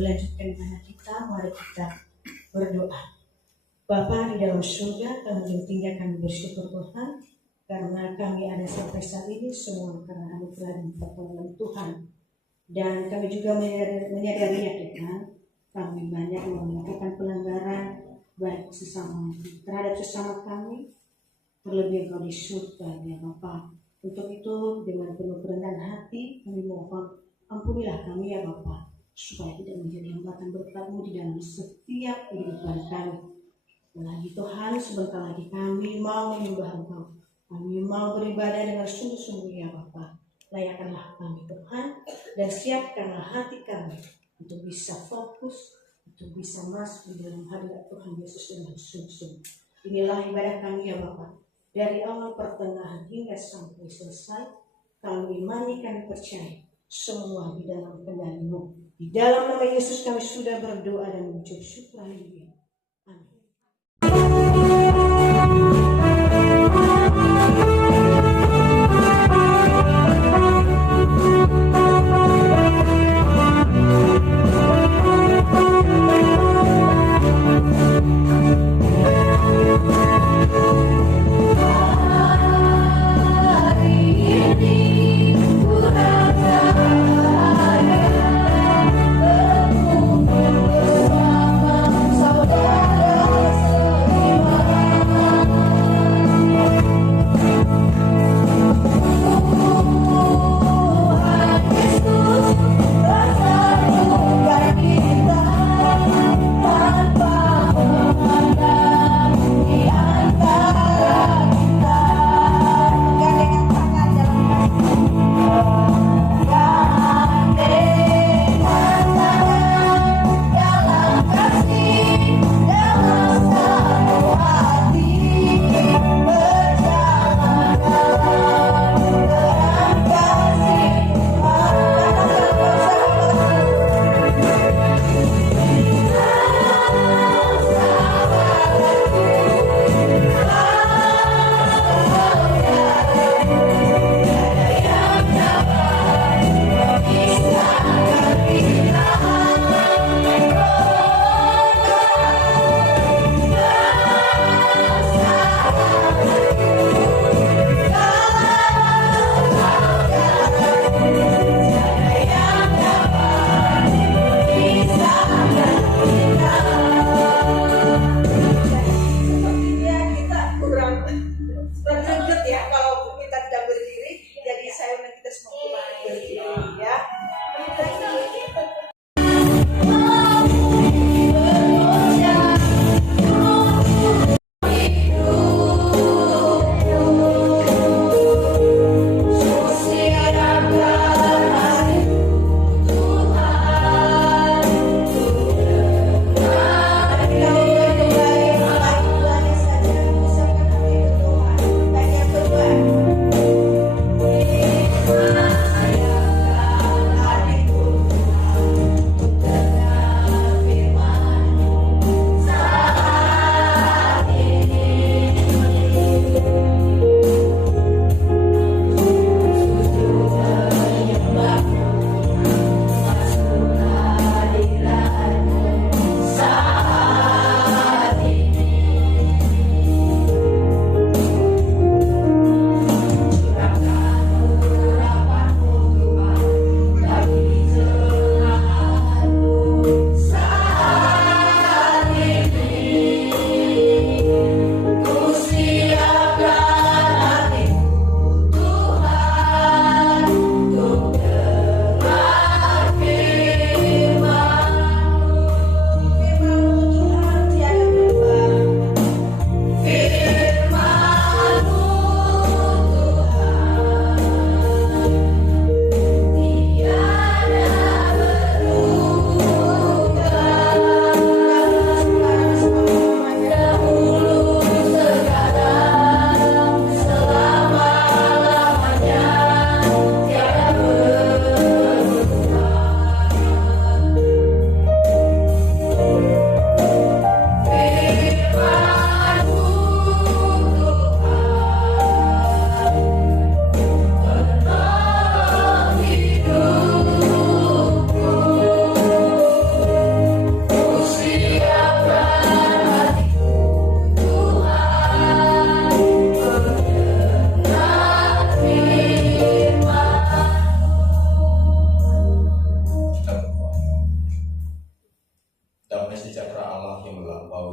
melanjutkan ibadah kita. Mari kita berdoa. Bapa di dalam surga, kami tinggal kami bersyukur Tuhan karena kami ada sampai saat ini semua karena anugerah dan pertolongan Tuhan. Dan kami juga menyadari ya Tuhan, kami banyak melakukan pelanggaran baik terhadap sesama kami, terlebih Engkau di surga ya Bapa. Untuk itu dengan penuh kerendahan hati kami mohon ampunilah kami ya Bapa, supaya tidak menjadi hambatan berkat-Mu di dalam setiap kehidupan kami. Lagi Tuhan, sebentar lagi kami mau menyembah Engkau. Kami mau beribadah dengan sungguh-sungguh ya Bapa. Layakkanlah kami Tuhan dan siapkanlah hati kami untuk bisa fokus, untuk bisa masuk di dalam hadirat Tuhan Yesus dengan sungguh-sungguh. Inilah ibadah kami ya Bapa. Dari awal pertengahan hingga sampai selesai, kami imani, kami percaya semua di dalam kendali-Mu. Di dalam nama Yesus kami sudah berdoa dan mengucap syukur. Haleluya. Saudara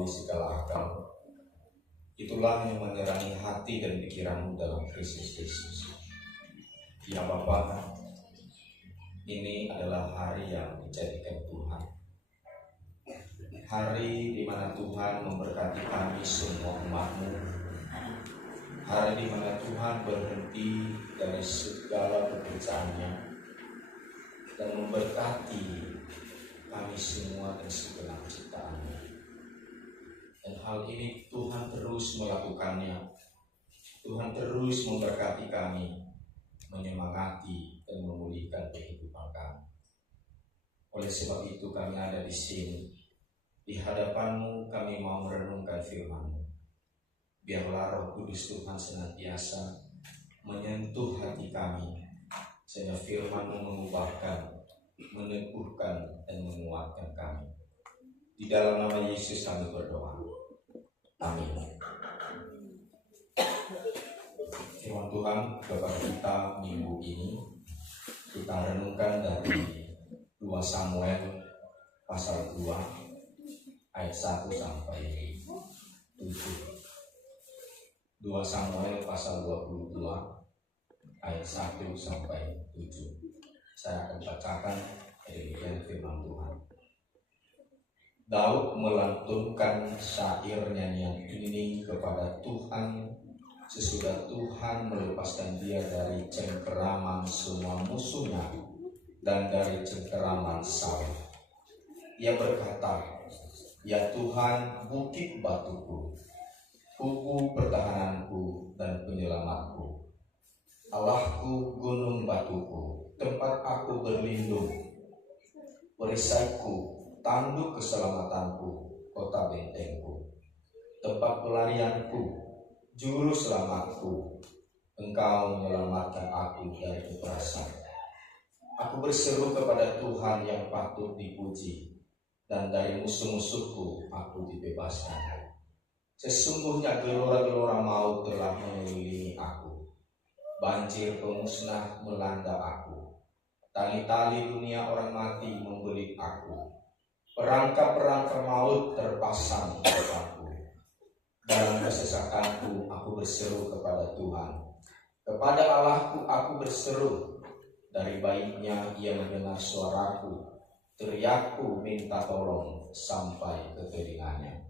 melampaui segala akal. Itulah yang menerangi hati dan pikiranmu dalam Kristus Yesus. Ya Bapa, ini adalah hari yang dijadikan Tuhan. Hari di mana Tuhan memberkati kami semua umat-Mu. Hari di mana Tuhan berhenti dari segala pekerjaannya dan memberkati kami semua dan segenap ciptaannya. Dan hal ini Tuhan terus melakukannya. Tuhan terus memberkati kami, menyemangati dan memulihkan kehidupan kami. Oleh sebab itu kami ada di sini. Di hadapan-Mu kami mau merenungkan firman-Mu. Biarlah Roh Kudus Tuhan senantiasa menyentuh hati kami, sehingga firman-Mu mengubahkan, meneguhkan, dan menguatkan kami. Di dalam nama Yesus kami berdoa. Amin. Firman Tuhan kepada kita minggu ini kita renungkan dari 2 Samuel pasal 2 ayat 1 sampai 7. 2 Samuel pasal 22 ayat 1 sampai 7. Saya akan bacakan demikian firman Tuhan. Daud melantunkan syair nyanyian ini kepada Tuhan sesudah Tuhan melepaskan dia dari cengkeraman semua musuhnya dan dari cengkeraman Saul. Ia berkata, "Ya Tuhan, bukit batuku, kubu pertahananku dan penyelamatku, Allahku, gunung batuku, tempat aku berlindung, perisaiku, tanduk keselamatanku, kota bentengku, tempat pelarianku, juru selamatku, Engkau menyelamatkan aku dari kekerasan. Aku berseru kepada Tuhan yang patut dipuji, dan dari musuh-musuhku aku dibebaskan. Sesungguhnya gelora-gelora maut telah mengelilingi aku, banjir pemusnah melanda aku, tali-tali dunia orang mati membelit aku, perangkap-perangkap maut terpasang di depanku. Dalam kesesakanku aku berseru kepada Tuhan, kepada Allahku aku berseru. Dari baiknya ia mendengar suaraku, teriakku minta tolong sampai ke telinganya."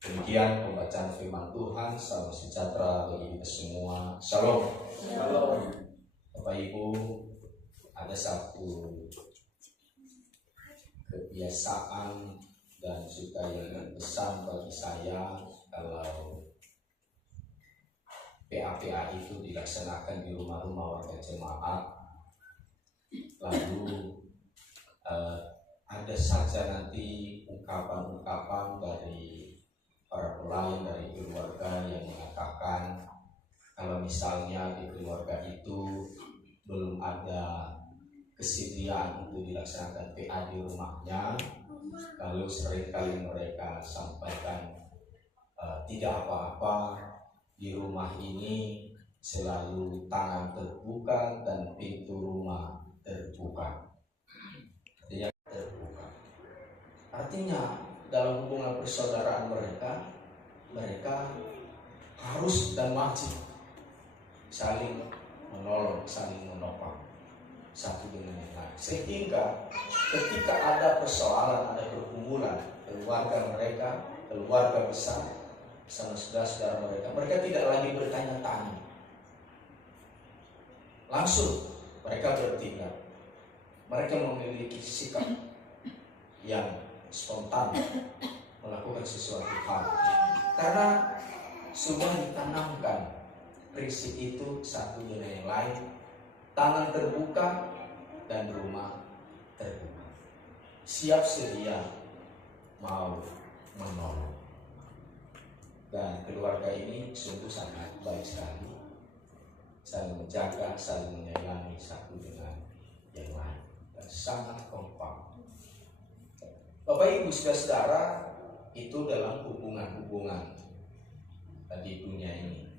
Demikian pembacaan firman Tuhan. Salam sejahtera bagi kita semua. Shalom. Shalom. Bapak Ibu, ada satu kebiasaan dan juga yang berkesan bagi saya kalau PA-PA itu dilaksanakan di rumah-rumah warga jemaat. Lalu ada saja nanti ungkapan-ungkapan dari para pelayan dari keluarga yang mengatakan kalau misalnya di keluarga itu belum ada kesediaan untuk dilaksanakan PA di rumahnya, lalu seringkali mereka sampaikan tidak apa-apa, di rumah ini selalu tangan terbuka dan pintu rumah terbuka. Artinya dalam hubungan persaudaraan mereka harus dan wajib saling menolong, saling menopang satu dengan yang lain. Sehingga ketika ada persoalan, ada pergumulan keluarga mereka, keluarga besar sama saudara-saudara mereka tidak lagi bertanya-tanya. Langsung mereka bertindak. Mereka memiliki sikap yang spontan melakukan sesuatu hal. Karena sudah ditanamkan prinsip itu satu dengan yang lain, tangan terbuka dan rumah terbuka, siap sedia mau menolong. Dan keluarga ini sungguh sangat baik sekali, saling menjaga, saling menyayangi satu dengan yang lain, dan sangat kompak. Bapak Ibu saudara, itu dalam hubungan-hubungan di dunia ini.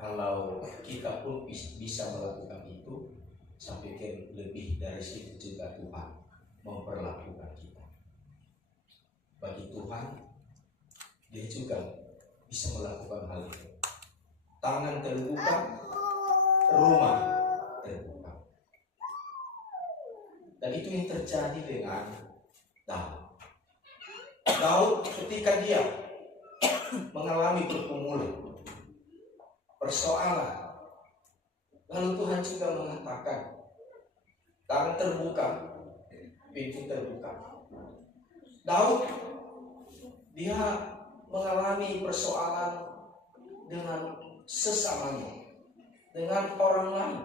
Kalau kita pun bisa melakukan itu, saya pikir lebih dari situ juga Tuhan memperlakukan kita. Bagi Tuhan, dia juga bisa melakukan hal itu. Tangan terbuka, rumah terbuka. Dan itu yang terjadi dengan Daud. Daud ketika dia mengalami pergumulan, persoalan, lalu Tuhan juga mengatakan, tangan terbuka, pintu terbuka. Daud, dia mengalami persoalan dengan sesamanya, dengan orang lain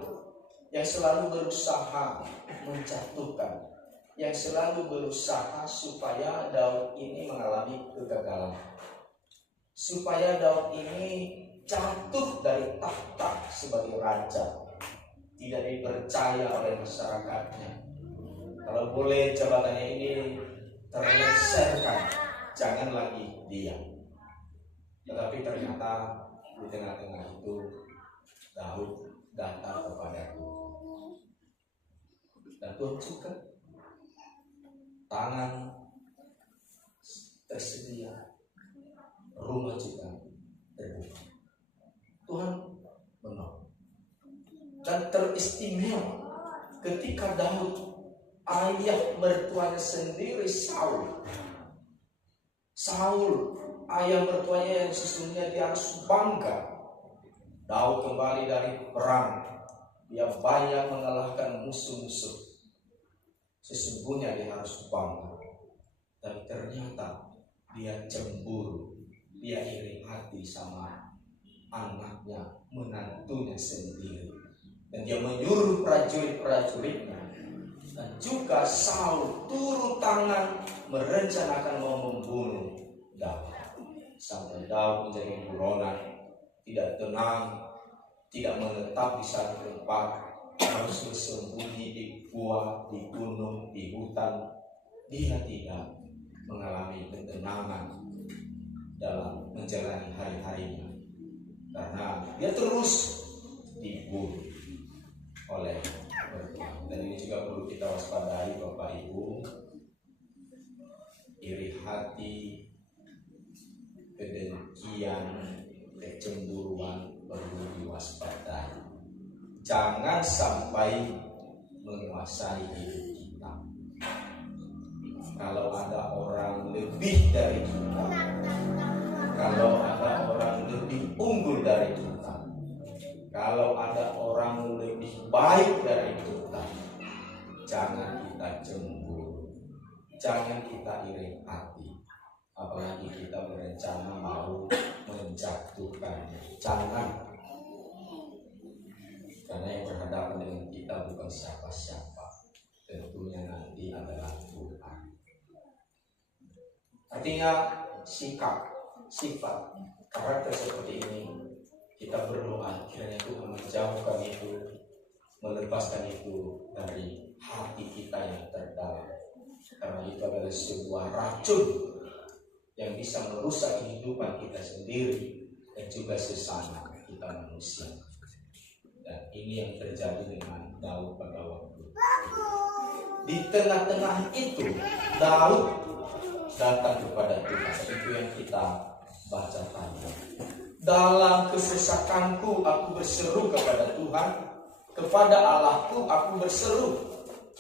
yang selalu berusaha menjatuhkan, yang selalu berusaha supaya Daud ini mengalami kegagalan, supaya Daud ini jatuh dari tahta sebagai raja, tidak dipercaya oleh masyarakatnya. Kalau boleh jabatannya ini terleserkan, jangan lagi diam. Tetapi ternyata di tengah-tengah itu Daud datang kepada Tuhan. Dan Tuhan juga tangan tersedia, rumah juga terbuka. Tuhan menolong. Dan teristimewa ketika Daud, ayah mertuanya sendiri Saul, ayah mertuanya yang sesungguhnya dia harus bangga. Daud kembali dari perang, dia banyak mengalahkan musuh-musuh. Sesungguhnya dia harus bangga. Tapi ternyata dia cemburu, dia iri hati sama anaknya, menantunya sendiri. Dan dia menyuruh prajurit-prajuritnya, dan juga Saul turun tangan merencanakan mau membunuh Daud. Sampai Daud menjadi buronan, tidak tenang, tidak menetap di satu tempat, harus bersembunyi di gua, di gunung, di hutan. Dia tidak mengalami ketenangan dalam menjalani hari-harinya, karena dia terus dibunuh oleh mertua. Dan ini juga perlu kita waspadai, Bapak Ibu. Iri hati, kedengkian, kecemburuan perlu diwaspadai. Jangan sampai menguasai hidup kita. Kalau ada orang lebih dari kita, kalau ada orang lebih unggul dari kita, kalau ada orang lebih baik dari kita, jangan kita cemburu, jangan kita iri hati, apalagi kita berencana mau menjatuhkannya. Jangan, karena yang berhadapan dengan kita bukan siapa-siapa, tentunya nanti adalah Tuhan. Artinya sikap, sifat, karakter seperti ini kita berdoa kiranya Tuhan menjauhkan itu, melepaskan itu dari hati kita yang terdalam. Karena itu adalah sebuah racun yang bisa merusak kehidupan kita sendiri dan juga sesama kita manusia. Dan ini yang terjadi dengan Daud pada waktu itu. Di tengah-tengah itu Daud datang kepada Tuhan. Itu yang kita baca tadi. Dalam kesesakanku aku berseru kepada Tuhan, kepada Allahku aku berseru.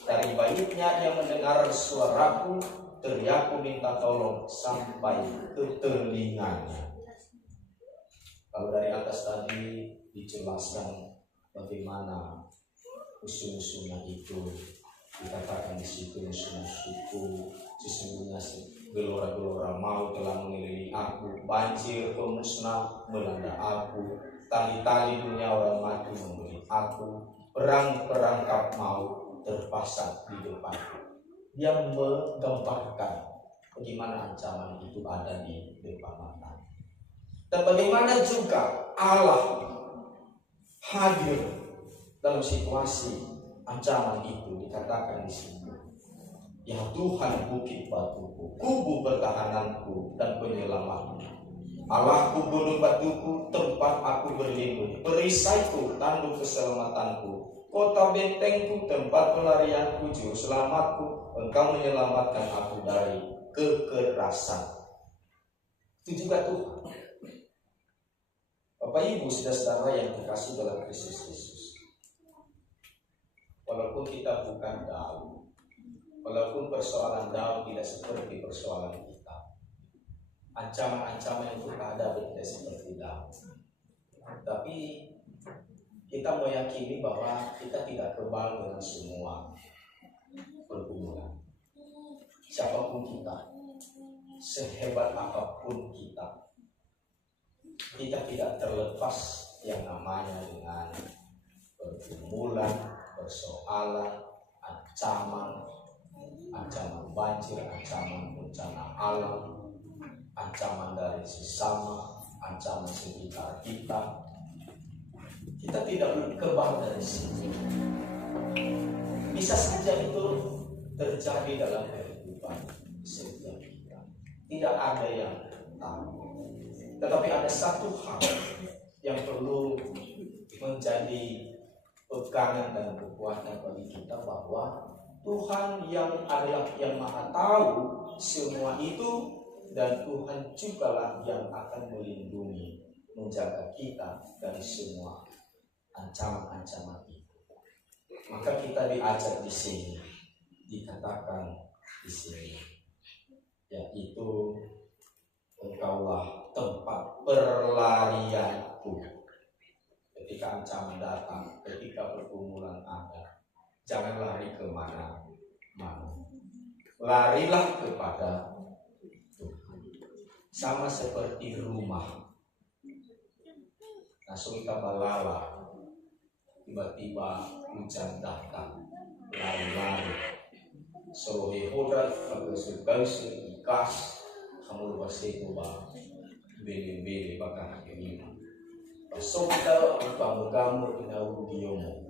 Dari baitnya yang mendengar suaraku, teriakku minta tolong sampai ke telinganya. Kalau dari atas tadi dijelaskan bagaimana musuh-musuhnya itu, dikatakan di situ musuh-musuhku, sesungguhnya gelora-gelora mau telah mengelilingi aku, banjir pemusnah melanda aku, tali-tali dunia orang mati membeli aku, perang-perangkap mau terpasang di depanku. Dia menggambarkan bagaimana ancaman itu ada di depan mata. Dan bagaimana juga Allah hadir dalam situasi ancaman itu. Dikatakan di sini, ya Tuhan bukit batuku, kubu pertahananku dan penyelamatku, Allahku gunung batuku, tempat aku berlindung, perisaiku, tanduk keselamatanku, kota bentengku, tempat pelarianku, juru selamatku. Engkau menyelamatkan aku dari kekerasan. Itu juga Tuhan. Bapak Ibu, saudara-saudara yang terkasih dalam Kristus Yesus, walaupun kita bukan Daud, walaupun persoalan Daud tidak seperti persoalan kita, ancaman-ancaman yang kita hadapi tidak seperti Daud, tapi kita meyakini bahwa kita tidak kebal dengan semua pergumulan. Siapapun kita, sehebat apapun kita tidak terlepas yang namanya dengan pergumulan, persoalan, ancaman banjir, ancaman bencana alam, ancaman dari sesama, ancaman sekitar kita. Kita tidak kebal dari situ. Bisa saja itu terjadi dalam kehidupan setiap kita. Tidak ada yang tahu. Tetapi ada satu hal yang perlu menjadi pegangan dan kekuatan bagi kita, bahwa Tuhan yang adalah yang maha tahu semua itu, dan Tuhan jugalah yang akan melindungi, menjaga kita dari semua ancaman-ancaman itu. Maka kita diajar di sini, dikatakan di sini, yaitu engkaulah tempat berlarianku. Ketika ancaman datang, ketika pergumulan ada, jangan lari kemana-mana. Larilah kepada Tuhan. Sama seperti rumah. Langsung kita balala, tiba-tiba hujan datang, lari-lari. Sohe hodat, bagus-bagus, ikas, kamu lupa sekuba, beli-beli bakal ini. So kita kamu inau diomo.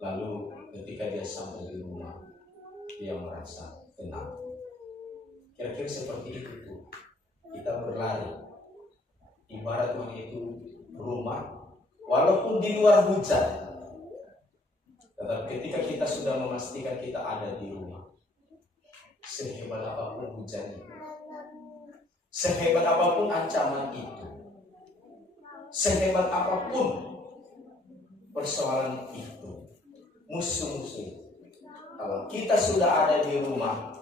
Lalu ketika dia sampai di rumah, dia merasa tenang. Kira-kira seperti itu tuh. Kita berlari. Ibarat Tuhan itu rumah, walaupun di luar hujan. Tetapi ketika kita sudah memastikan kita ada di rumah, sehebat apapun hujan itu, sehebat apapun ancaman itu, sehebat apapun persoalan itu, musuh-musuh, kalau kita sudah ada di rumah,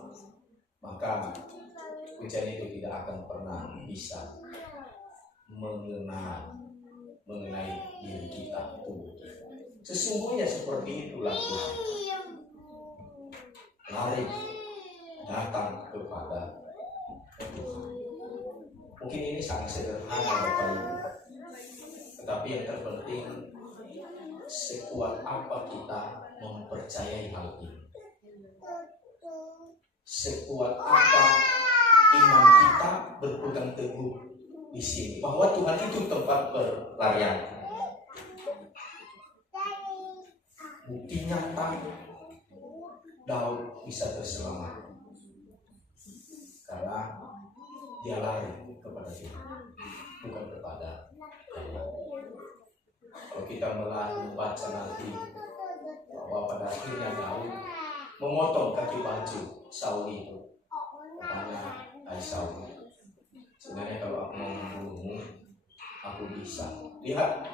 maka hujan itu tidak akan pernah bisa mengenai diri kita, tubuh kita. Sesungguhnya seperti itulah Tuhan. Lari datang kepada Tuhan. Mungkin ini sangat sederhana Bapak Ibu, tetapi yang terpenting, sekuat apa kita mempercayai hal ini, sekuat apa iman kita berpegang teguh di sini, bahwa Tuhan itu tempat berlarian. Bukti nyata Daud bisa terselamat karena dia lari kepada Tuhan, bukan kepada Allah. Kalau kita membaca nanti bahwa pada akhirnya Daud memotong kaki baju Saul itu, katanya, "Hai Saul, sebenarnya kalau aku mau membunuhmu, aku bisa. Lihat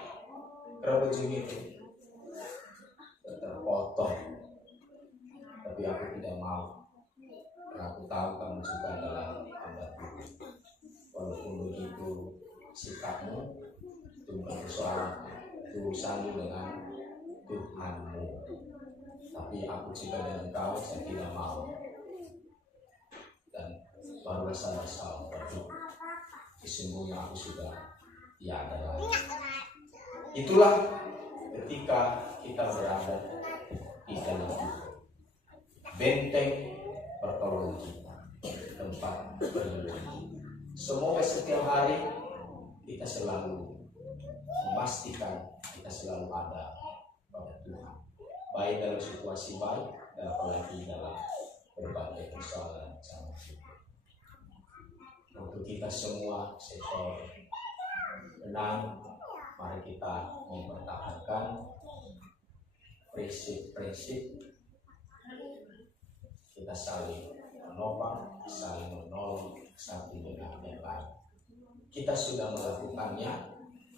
bajumu itu terpotong, tapi aku tidak mau, karena aku tahu kamu juga adalah hamba-Ku. Walaupun begitu sikapmu, itu bukan persoalan urusanmu dengan Tuhanmu, tapi aku juga dengan kau, saya tidak mau." Dan barulah saya berdoa, sesungguhnya aku sudah tiada lagi. Itulah ketika kita berada di dalam benteng pertolongan kita, tempat berlindung. Semoga setiap hari kita selalu memastikan kita selalu ada pada Tuhan, baik dalam situasi baik dan apalagi dalam berbagai persoalan sama kita. Untuk kita semua sektor menang, mari kita mempertahankan prinsip-prinsip kita saling menopang, saling menolong satu dengan yang lain. kita sudah melakukannya,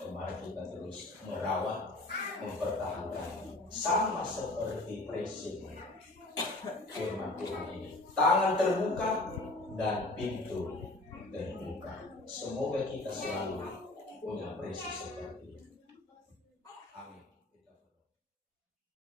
dan mari kita terus merawat, mempertahankan, sama seperti presiden firman Tuhan ini. Tangan terbuka dan pintu terbuka. Semoga kita selalu punya presi seperti ini.